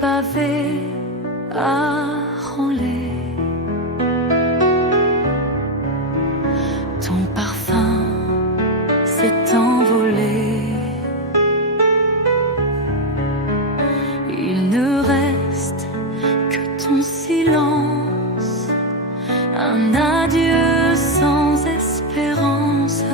pavé a roulé. Ton parfum s'est envolé. Il ne reste que ton silence, un adieu sans espérance.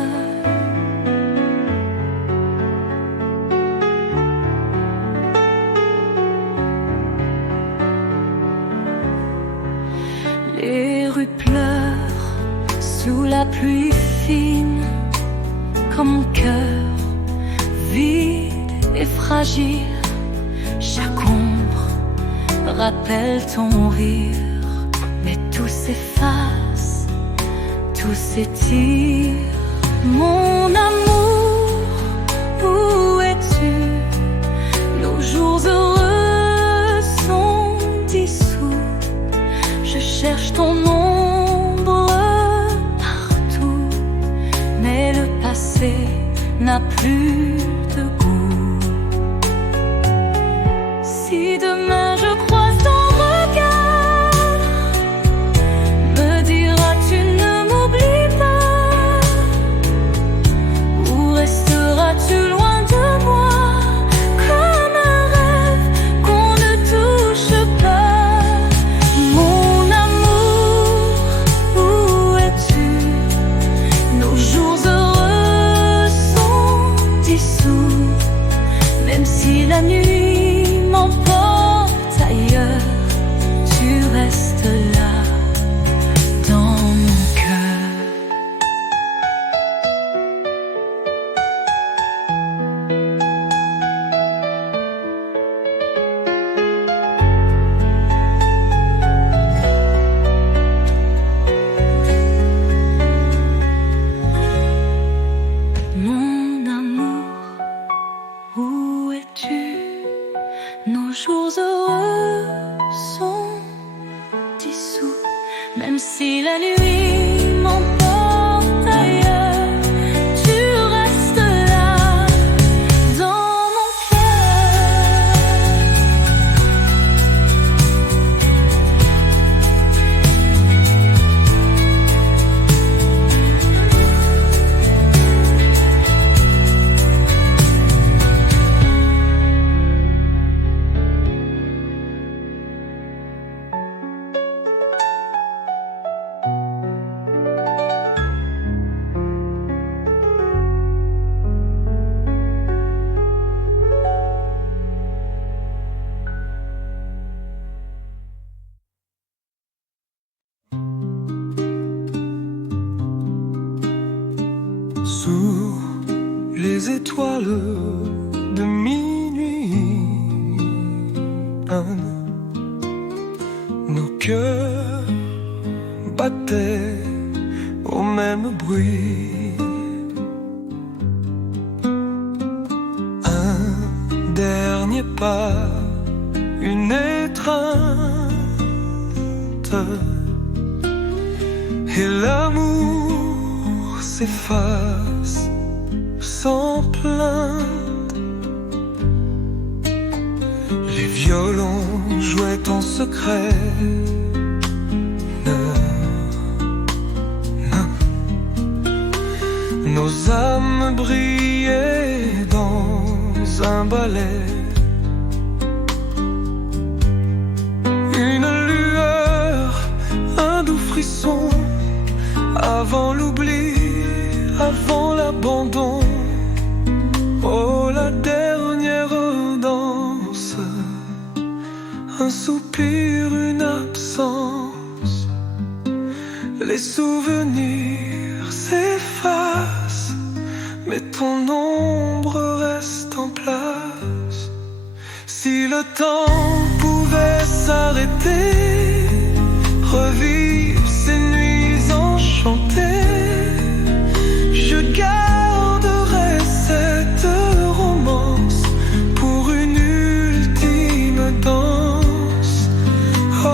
Les rues pleurent sous la pluie fine, comme mon cœur vide et fragile. Chaque ombre rappelle ton rire, mais tout s'efface, tout s'étire. Mon amour, où es-tu? Nos jours heureux sont dissous. Je cherche ton ombre partout, mais le passé n'a plus de goût. Si demain je croise ton regard, me diras-tu ne m'oublie pas? Ou resteras-tu loin de moi, comme un rêve qu'on ne touche pas? Mon amour, où es-tu? Nos jours heureux sont dissous, même si la nuit m'emporte ailleurs, tu restes là dans mon cœur. Mon amour, où es-tu? Nos jours heureux sont dissous, même si la nuit m'emporte ailleurs, tu restes là dans mon cœur. Sous les étoiles de minuit, nos cœurs battaient au même bruit. Un dernier pas, une étreinte, et l'amour s'efface sans plainte. Les violons jouaient en secret. Nos âmes brillaient dans un ballet. Une lueur, un doux frisson, avant l'oubli, avant l'abandon. Oh, la dernière danse, un soupir, une absence. Les souvenirs s'effacent, mais ton ombre reste en place. Si le temps pouvait s'arrêter, revivre ces nuits enchantées, je garderai cette romance pour une ultime danse. Oh.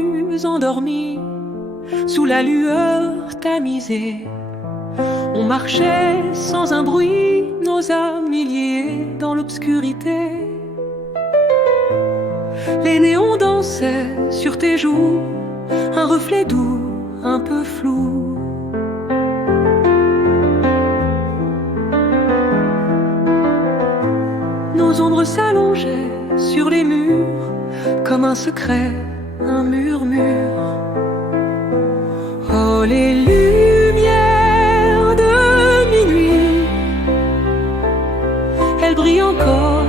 plus endormis sous la lueur tamisée. On marchait sans un bruit, nos âmes liées dans l'obscurité. Les néons dansaient sur tes joues, un reflet doux, un peu flou. Nos ombres s'allongeaient sur les murs, comme un secret, un murmure. Oh, les lumières de minuit, elles brillent encore,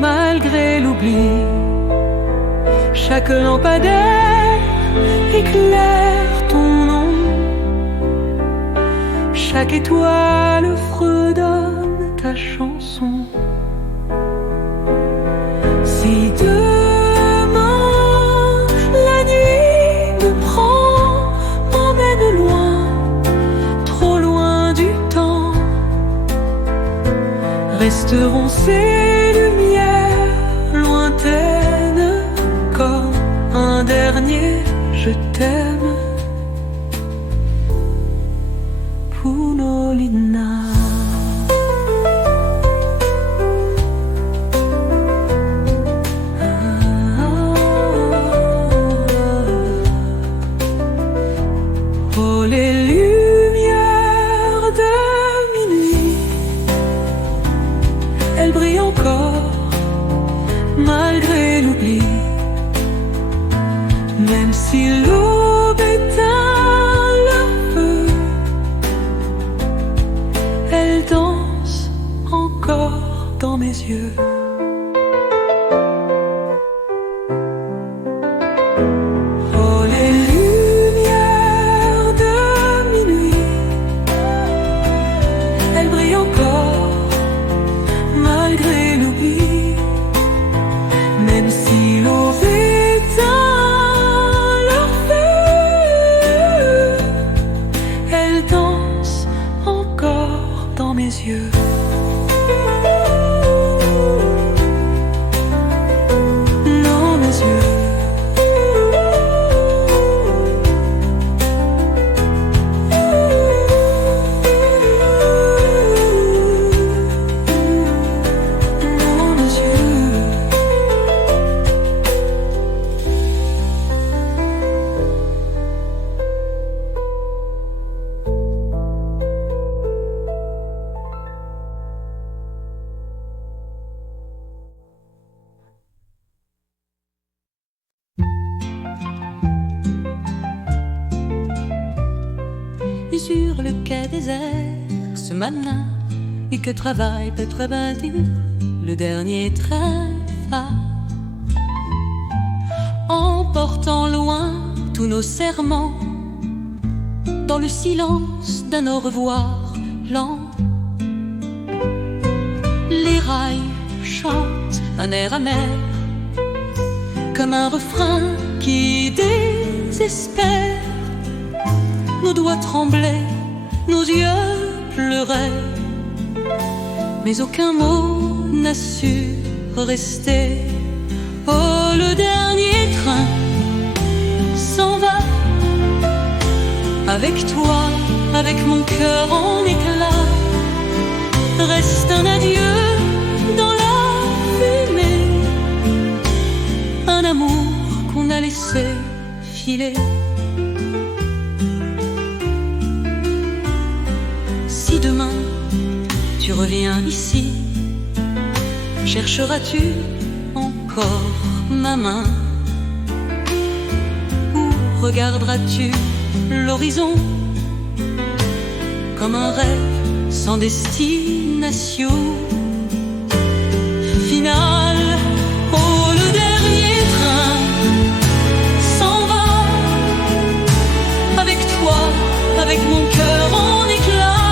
malgré l'oubli. Chaque lampadaire éclaire ton nom, chaque étoile fredonne ta chanson. Si demain la nuit me prend, m'emmène loin, trop loin du temps, resteront ces lumières lointaines comme un dernier je t'aime. Punolina. Oh, les lumières de minuit, elles brillent encore, malgré l'oubli. Même si l'aube éteint leur feu, elles dansent encore dans mes yeux. Oh, les lumières de minuit, elles brillent encore, malgré l'oubli. Même si l'aube éteint leur feu, elles dansent encore dans mes yeux. Dans mes yeux. Dans mes yeux. Et sur le quai désert, ce matin, et que travaille peut-être bâtir le dernier train va, emportant loin tous nos serments, dans le silence d'un au revoir lent. Les rails chantent un air amer, comme un refrain qui désespère. Nos doigts tremblaient, nos yeux pleuraient, mais aucun mot n'a su rester. Oh, le dernier train s'en va, avec toi, avec mon cœur en éclats. Reste un adieu dans la fumée, un amour qu'on a laissé filer. Si demain tu reviens ici, chercheras-tu encore ma main? Ou regarderas-tu l'horizon comme un rêve sans destination finale? Oh, le dernier train s'en va, avec toi, avec mon cœur en éclats.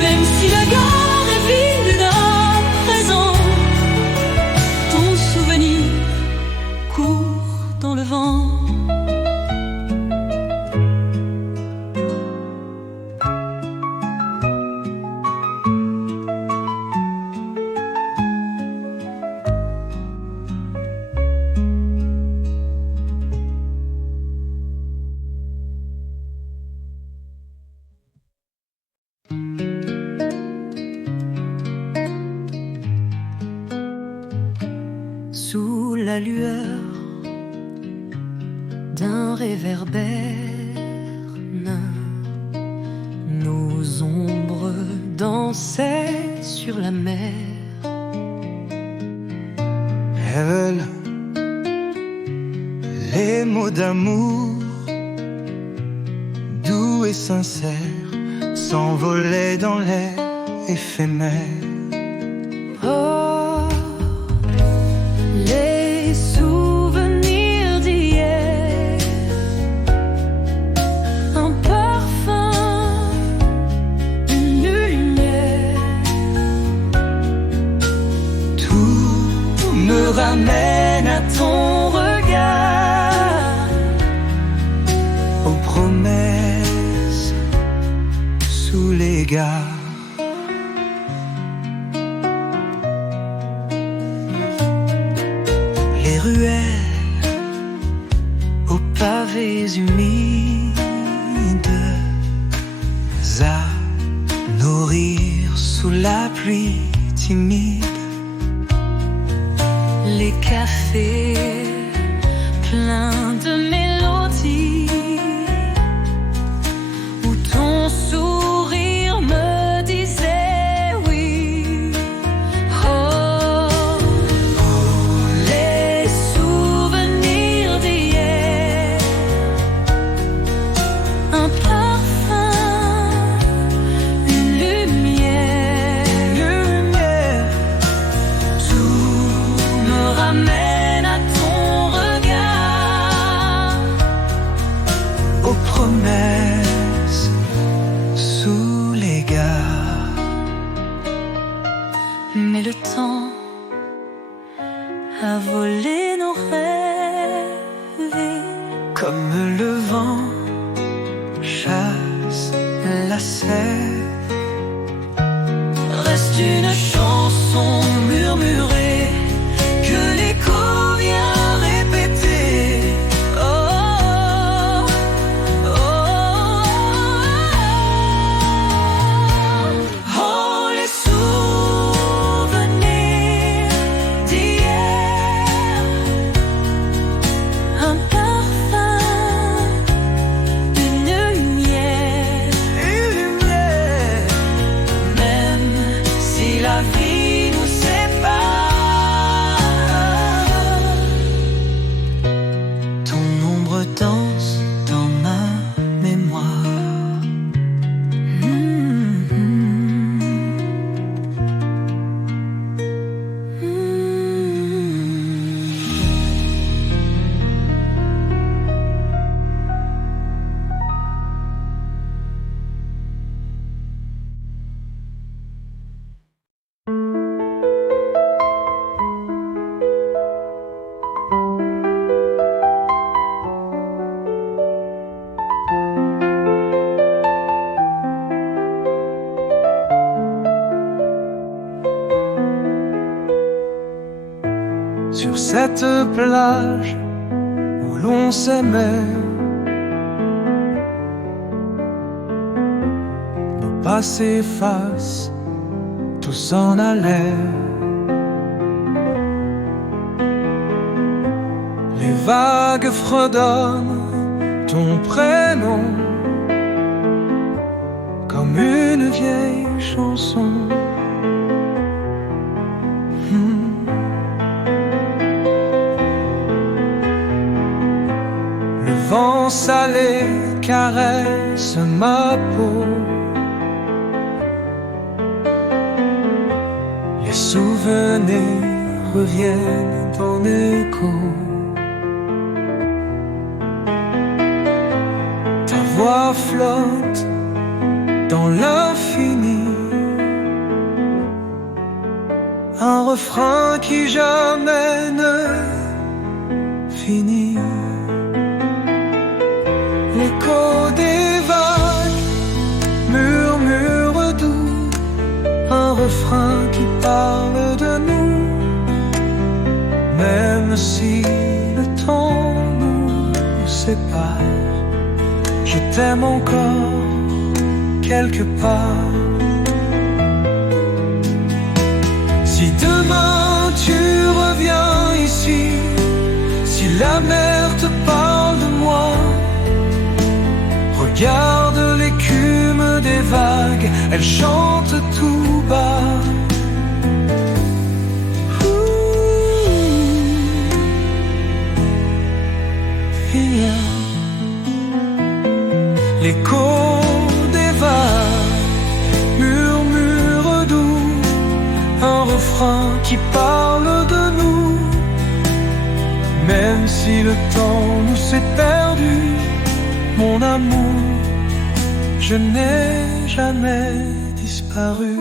Même si la gare est vide à présent, ton souvenir court dans le vent. la lueur d'un réverbère, nos ombres dansaient sur la mer. Elles veulent les mots d'amour doux et sincères s'envolaient dans l'air éphémère. Oh, les souvenirs d'hier, un parfum, une lumière. Tout me ramène à ton regard, aux promesses sous les gares. Les ruelles aux pavés humides à nourrir sous la pluie timide. Les cafés pleins de mélodies où ton sourire me disait oui. Oh, les souvenirs d'hier, un parfum, une lumière. Tout me ramène à ton regard, Aux promesses sous les gares. mais le temps a volé nos rêves. Comme le vent chasse la sève. Reste une chanson murmurée que l'écho vient répéter. Oh, oh, oh, oh, les souvenirs d'hier, un parfum, une lumière. Même si la vie nous sépare, Ton ombre danse dans ma mémoire. Sur cette plage où l'on s'aimait, nos pas s'effacent, tout s'en allait. Les vagues fredonnent ton prénom comme une vieille chanson. Le vent salé caresse ma peau. Les souvenirs reviennent en écho. Ta voix flotte dans l'infini, un refrain qui jamais ne finit. L'écho des vagues murmure doux, un refrain qui parle de nous. Même si le temps nous sépare, je t'aime encore quelque part. Si demain tu reviens ici, Si la mer te parle de moi, regarde l'écume des vagues, elle chante tout bas. L'écho des vagues murmure doux, un refrain qui parle de nous. Même si le temps nous s'est perdu, mon amour, je n'ai jamais disparu.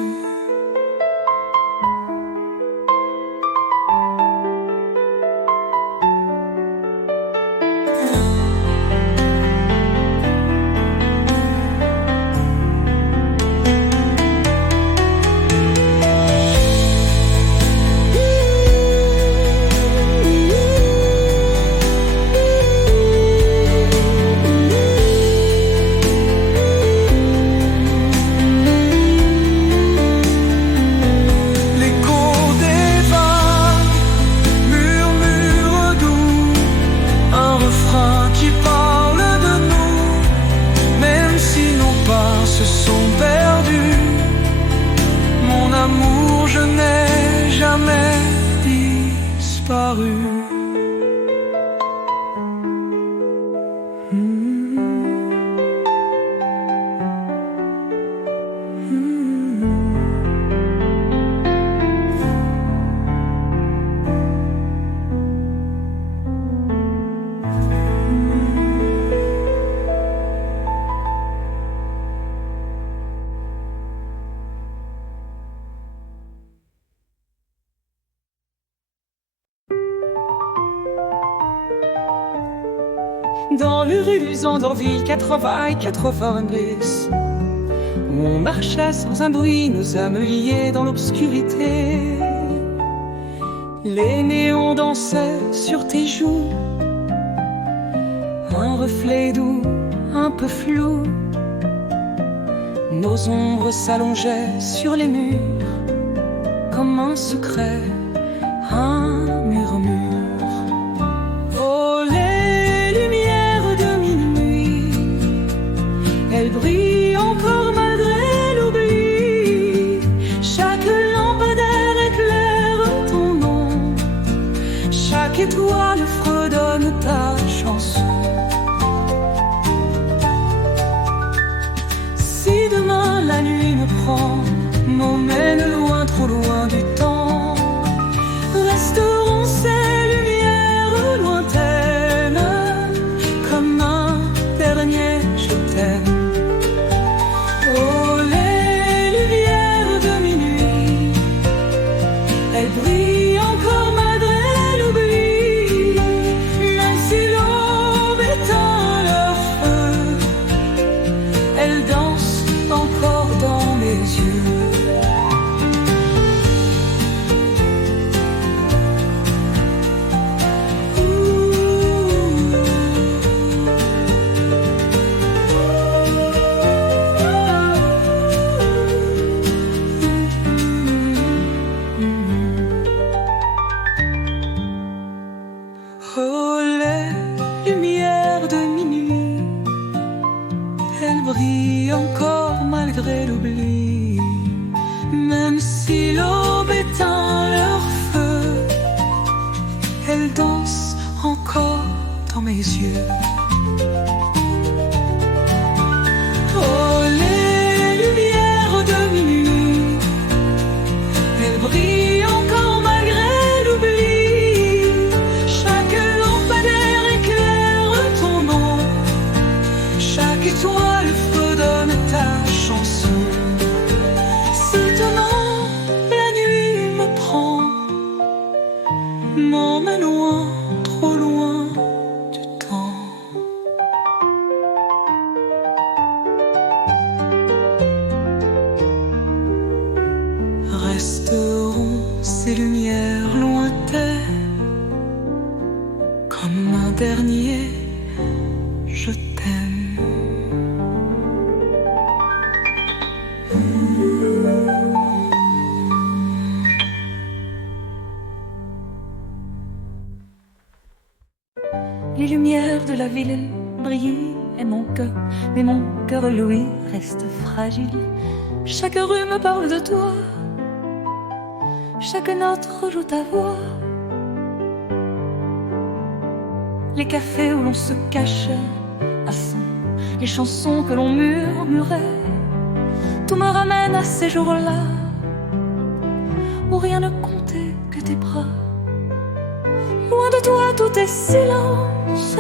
Se sont perdus, mon amour, je n'ai jamais disparu. Dans les rues Andorville 80 et 90, où on marchait sans un bruit, nos âmes liées dans l'obscurité. Les néons dansaient sur tes joues, un reflet doux, un peu flou. Nos ombres s'allongeaient sur les murs, comme un secret, un murmure. Elle brille encore malgré l'oubli. Chaque lampadaire éclaire ton nom. Chaque étoile fredonne ta chanson. Si demain la nuit me prend, m'emmène loin, trop loin du temps, resteront ces lumières lointaines, comme un dernier je t'aime. Elle brille encore malgré l'oubli, même si l'aube éteint leur feu, elle danse encore dans mes yeux. Oh, les lumières de minuit, elles brillent encore malgré l'oubli, même si l'aube éteint leur feu, elles dansent encore dans mes yeux. Oh, les lumières de minuit, elles brillent encore malgré l'oubli. Chaque lampadaire éclaire ton nom. Chaque étoile fredonne ta chanson. Si demain la nuit me prend, m'emmène loin, trop loin du temps. Resteront ces lumières lointaines, comme un dernier je t'aime. de la ville brillait mon cœur, mais mon cœur, lui, reste fragile. Chaque rue me parle de toi, chaque note rejoue ta voix. Les cafés où l'on se cache à son, les chansons que l'on murmurait, tout me ramène à ces jours-là où rien ne comptait que tes bras. Loin de toi tout est silence,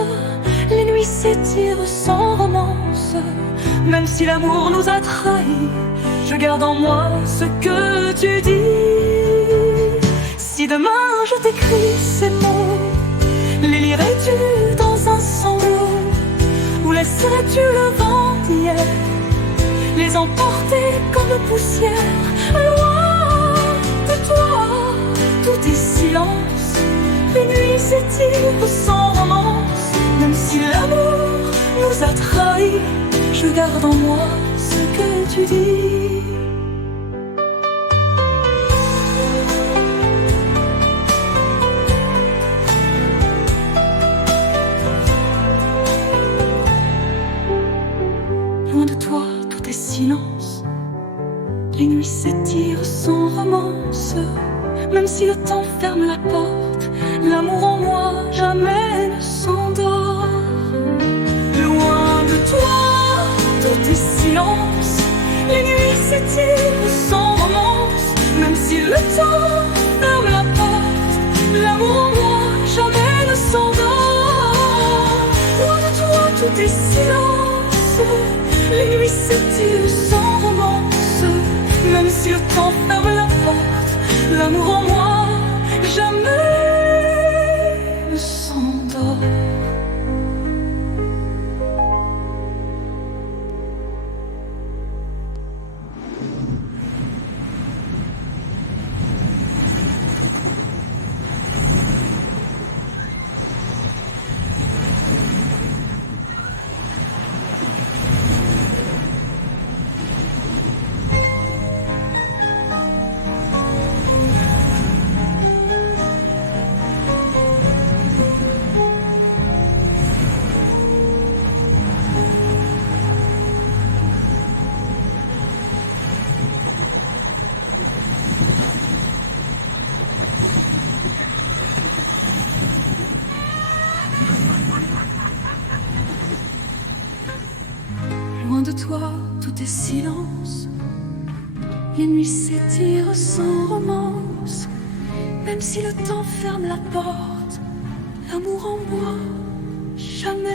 les nuits s'étirent sans romance. Même si l'amour nous a trahis, je garde en moi ce que tu dis. Si demain je t'écris ces mots, les lirais-tu dans un sanglot, ou laisserais-tu le vent d'hier les emporter comme poussière? Loin de toi, tout est silence, les nuits s'étirent sans romance. Même si l'amour nous a trahis, je garde en moi ce que tu dis. Loin de toi, tout est silence, les nuits s'étirent sans romance. Même si le temps ferme la porte, l'amour en moi jamais ne s'endort. Loin de toi, tout est silence, les nuits s'étirent sans romance. Même si le temps ferme la porte, l'amour en moi jamais ne s'endort. Loin de toi, tout est silence, les nuits s'étirent sans romance. Même si le temps ferme la porte, l'amour en moi jamais ne s'endort. Loin de toi, tout est silence, les nuits s'étirent sans romance. Même si le temps ferme la porte, l'amour en moi jamais